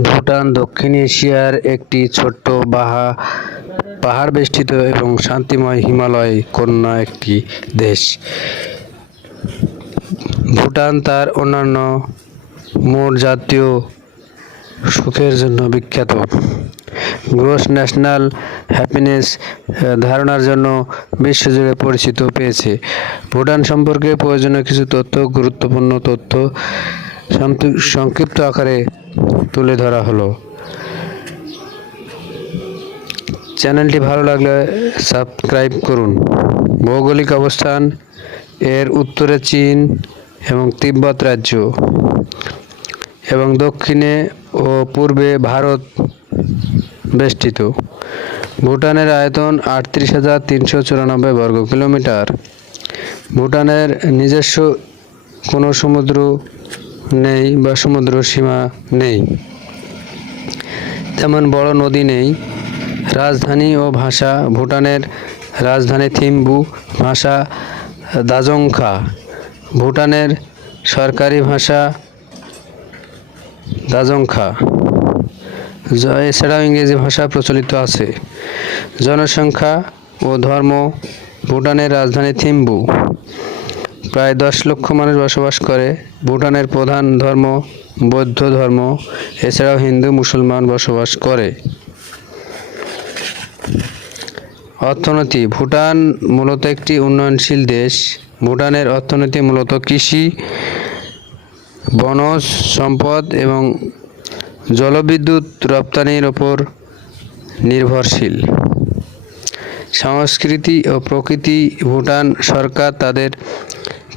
ভুটান দক্ষিণ এশিয়ার একটি ছোট্ট পাহাড় বেষ্টিত এবং শান্তিময় হিমালয় কন্যা একটি দেশ। ভুটান তার অন্যান্য মোট জাতীয় সুখের জন্য বিখ্যাত। গ্রোস ন্যাশনাল হ্যাপিনেস ধারণার জন্য বিশ্বজুড়ে পরিচিত পেয়েছে। ভুটান সম্পর্কে প্রয়োজনীয় কিছু গুরুত্বপূর্ণ তথ্য সংক্ষিপ্ত আকারে তুলে ধরা হলো। চ্যানেলটি ভালো লাগলে সাবস্ক্রাইব করুন। ভৌগোলিক অবস্থান: এর উত্তরে চীন এবং তিব্বত রাজ্য এবং দক্ষিণে ও পূর্বে ভারত বেষ্টিত। ভুটানের আয়তন ৩৮,৩৯৪ বর্গ কিলোমিটার। ভুটানের নিজস্ব কোনো সমুদ্র নেই বা সমুদ্র সীমা নেই, তেমন বড় নদী নেই। রাজধানী ও ভাষা: ভুটানের রাজধানী থিম্পু, ভাষা দাজংখা। ভুটানের সরকারি ভাষা দাজংখা, এছাড়াও ইংরেজি ভাষা প্রচলিত আছে। জনসংখ্যা ও ধর্ম: ভুটানের রাজধানী থিম্পু প্রায় 10 লক্ষ মানুষ বসবাস করে। ভুটানের প্রধান ধর্ম বৌদ্ধ ধর্ম, এছাড়াও হিন্দু মুসলমান বসবাস করে। অর্থনীতি: ভুটান মূলত একটি উন্নয়নশীল দেশ। ভুটানের অর্থনীতি মূলত কৃষি, বনজ সম্পদ এবং জলবিদ্যুৎ রপ্তানির উপর নির্ভরশীল। সংস্কৃতি ও প্রকৃতি: ভুটান সরকার তাদের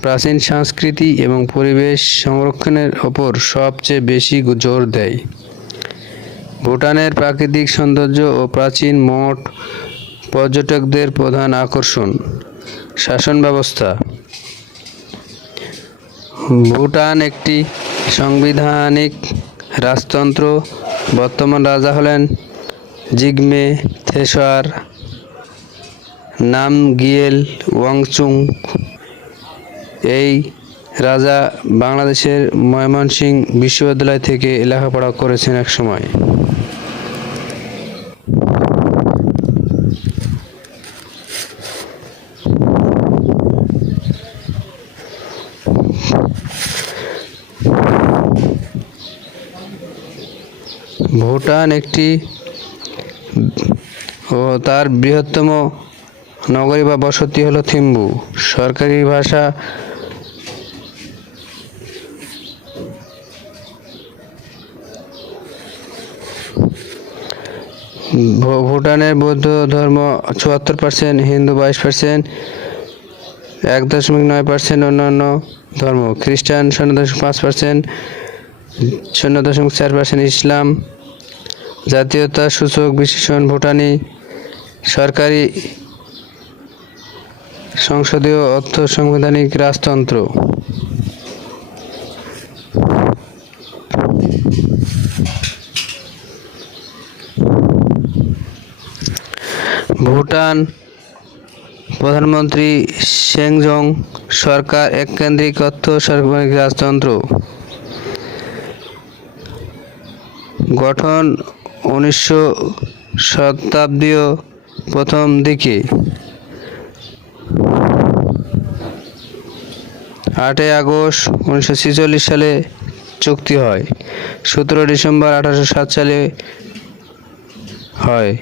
প্রাচীন সংস্কৃতি এবং পরিবেশ সংরক্ষণের ওপর সবচেয়ে বেশি জোর দেয়। ভুটানের প্রাকৃতিক সৌন্দর্য ও প্রাচীন মঠ পর্যটকদের প্রধান আকর্ষণ। শাসন ব্যবস্থা: ভুটান একটি সাংবিধানিক রাজতন্ত্র। বর্তমান রাজা হলেন জিগমে খেসর নামগিয়েল ওয়াংচুক। এই রাজা বাংলাদেশের ময়মনসিংহ বিশ্ববিদ্যালয় থেকে লেখাপড়া করেছেন একসময়। ভুটান একটি ও তার বৃহত্তম নগরী বা বসতি হলো থিম্পু। সরকারি ভাষা ভুটানের বৌদ্ধ ধর্ম ৭৪%, হিন্দু 22%, ১.৯% অন্যান্য ধর্ম। খ্রিস্টান ০.৫%, ০.৪% ইসলাম। জাতীয়তা সূচক বিশেষণ: ভুটানি সরকারি সংসদীয় অর্থ সাংবিধানিক রাজতন্ত্র। ভুটান প্রধানমন্ত্রী সেনজং সরকার এককেন্দ্রিক অর্থ সাংবিধানিক রাজতন্ত্র। গঠন ১৯০০ শতাব্দীর প্রথম দিকে। ৮ আগস্ট ১৯৪৬ সালে চুক্তি হয়। ১৭ ডিসেম্বর ১৮০৭ সালে হয়।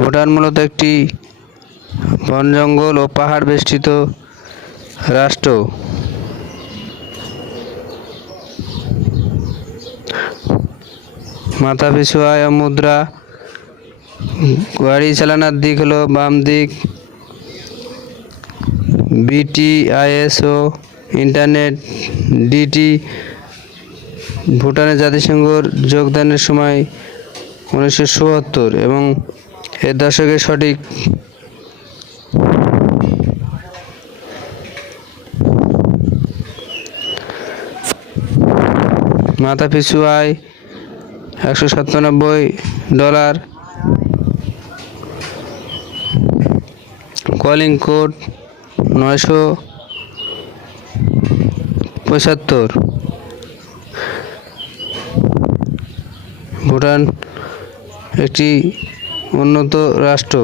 ভুটান মূলত একটি বন জঙ্গল ও পাহাড় বেষ্টিত রাষ্ট্র। মাথাপিছু আয় ও মুদ্রা: গাড়ি চালানোর দিক হলো বাম দিক। বিটিআইএস ও ইন্টারনেট ডিটি। ভুটানের জাতিসংঘের যোগদানের সময় ১৯৭৪ এবং এর দশকের সঠিক মাথাপিছু আয় $১৯৭। Calling code 975। ভুটান একটি উন্নত রাষ্ট্র।